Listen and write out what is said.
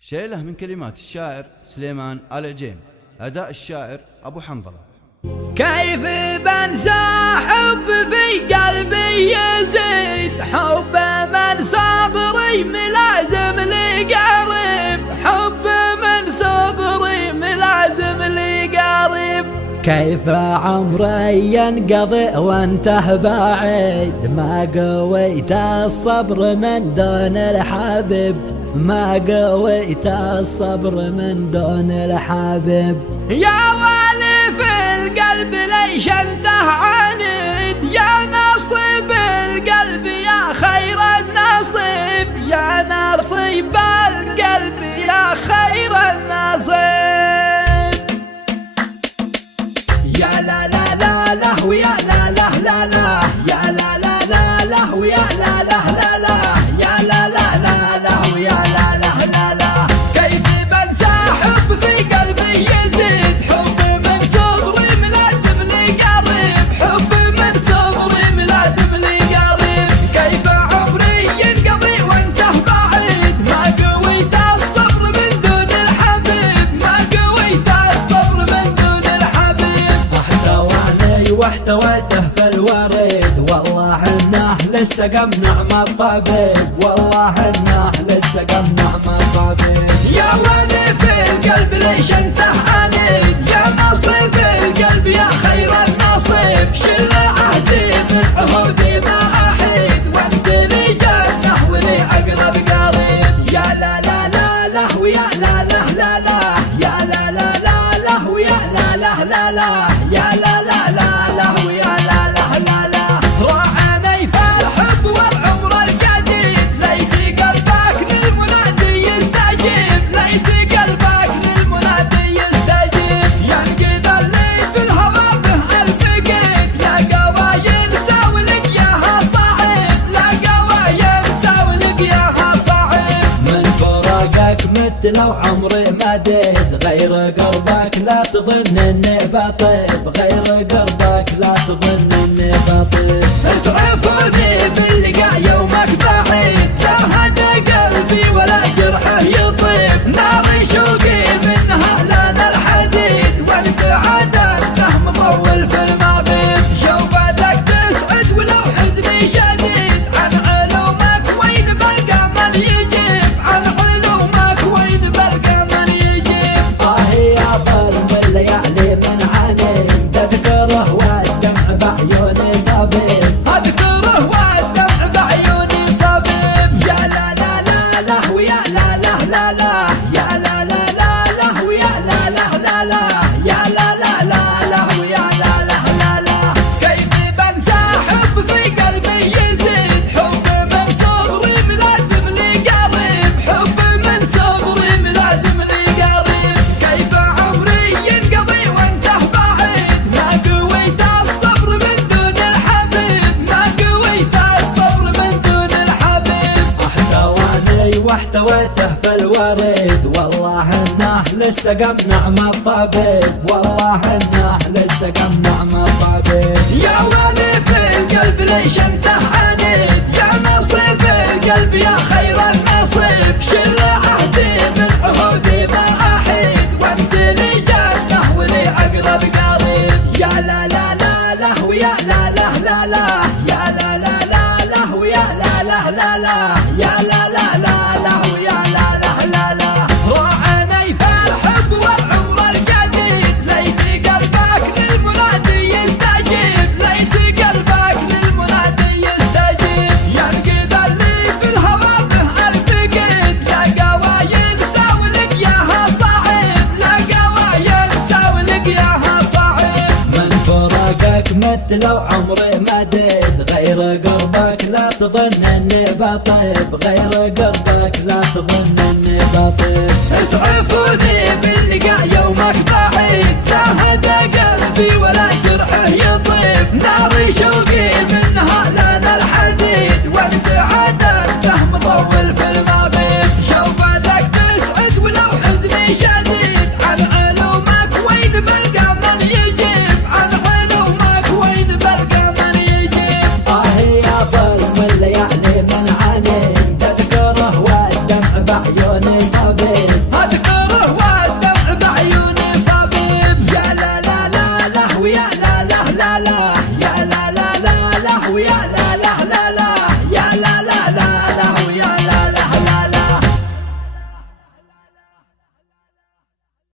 شيله من كلمات الشاعر سليمان آل عجيم، أداء الشاعر أبو حنظلة. كيف بنسى حب في قلبي يزيد، حب من صبري ملازم لي قريب، حب من صبري ملازم لي قريب. كيف عمري ينقضي وانته بعيد، ما قويت الصبر من دون الحبيب، ما قويت الصبر من دون الحبيب. يا والي في القلب ليش انته عنيد، يا نصيب القلب يا خير النصيب، يا نصيب القلب يا خير النصيب. يا لا لا لا لا ويا لا لا لا لا، يا لا لا لا لا ويا لا لا لا لا، يا لا لا لا لا ويا لا لا لا لا. كيف بنسى حب في قلبي يزيد، حب من صغري ملازم لي قريب، حب من صغري ملازم لي قريب. كيف عمري ينقضي وانته بعيد، ما قويت الصبر من دون الحبيب، ما قويت الصبر من دون الحبيب. احتواني واحتويته في الوريد، والله انه لسه قم نعم الطبيب، والله انه لسه قم نعم الطبيب. يا ولي في القلب ليش انته عنيد، يا نصيب القلب يا خير النصيب. شل عهدي من عهودي ما احيد، وانت لي جنه ولي اقرب قريب. يا لا لا لا لا ويا لا لا لا لا، يا لا لا لا لا ويا لا لا لا لا، يا لا لا لا لا ويا لا لا لا لا. راعني في الحب والعمر الجديد، ليتي قلبك للمنادي يستجيب، ليتي قلبك للمنادي يستجيب. ينقذ اللي في الهوى به ألف قيد، لا قوى ينسى ولقياها صعيب، لا قوى ينسى ولقياها صعيب. من فراقك مت لو عمري مديد، غير قربك لا تظن اني بطيب، غير قربك لا تظن اني بطيب. اسعفوني باللقاء يومك بعيد، يا هدى قلبي ولا جرحه يطيب. ناري شوقي منها لنا الحديد، وانت عدلته مطول في المبيت. شوفتك تسعد ولو حزني شديد، عن علومك وين بلقى من يجيب، عن علومك وين بلقى من يجيب. يا ظلم الليالي من عنين، تذكره والدمع بعيوني صبيب، اذكره والدمع بعيوني صبيب. يا لا لا لا لا ويا لا لا لا لا، يا لا لا لا لا ويا لا لا لا لا، يا لا لا لا لا ويا لا لا لا لا. كيف بنسى حب في قلبي يزيد، حب من صغري ملازم لي قريب، حب من صغري ملازم لي قريب. كيف عمري ينقضي وانته بعيد، ما قويت الصبر من دون الحبيب، ما قويت الصبر من دون الحبيب. احتواني واحتويته في الوريد، والله انه لسه قم نعم الطبيب، والله انه لسه قم نعم الطبيب. يا ولي في القلب ليش انته عنيد، يا نصيب القلب يا خير النصيب. شل عهدي من عهودي ما احيد، وانت لي جنه ولي اقرب قريب. يا لا لا لا لا ويا لا لا لا لا، يا لا لا لا لا ويا لا لا لا لا، يا لا لا لا لا ويا لا لا لا لا. راعني في الحب والعمر الجديد، ليتي قلبك للمنادي يستجيب، ليتي قلبك للمنادي يستجيب. ينقذ اللي في الهوى به ألف قيد، لا قوى ينسى ولقياها صعيب، لا قوى ينسى ولقياها صعيب. من فراقك مت لو عمري مديد، غير قربك لا تظن اني بطيب، غير قربك لا تظن اني بطيب. اسعفوني باللقاء يومك بعيد، لا هدى قلبي ولا جرحه يطيب. ناري شوقي منها لنا الحديد، وانت عدلته مطول في المبيت. شوفتك تسعد ولو حزني شديد، عن علومك وين بلقى من يجيب، عن علومك وين بلقى من يجيب. يا ظلم الليالي من عنين، تذكره والدمع بعيوني صبيب، ويا لا لا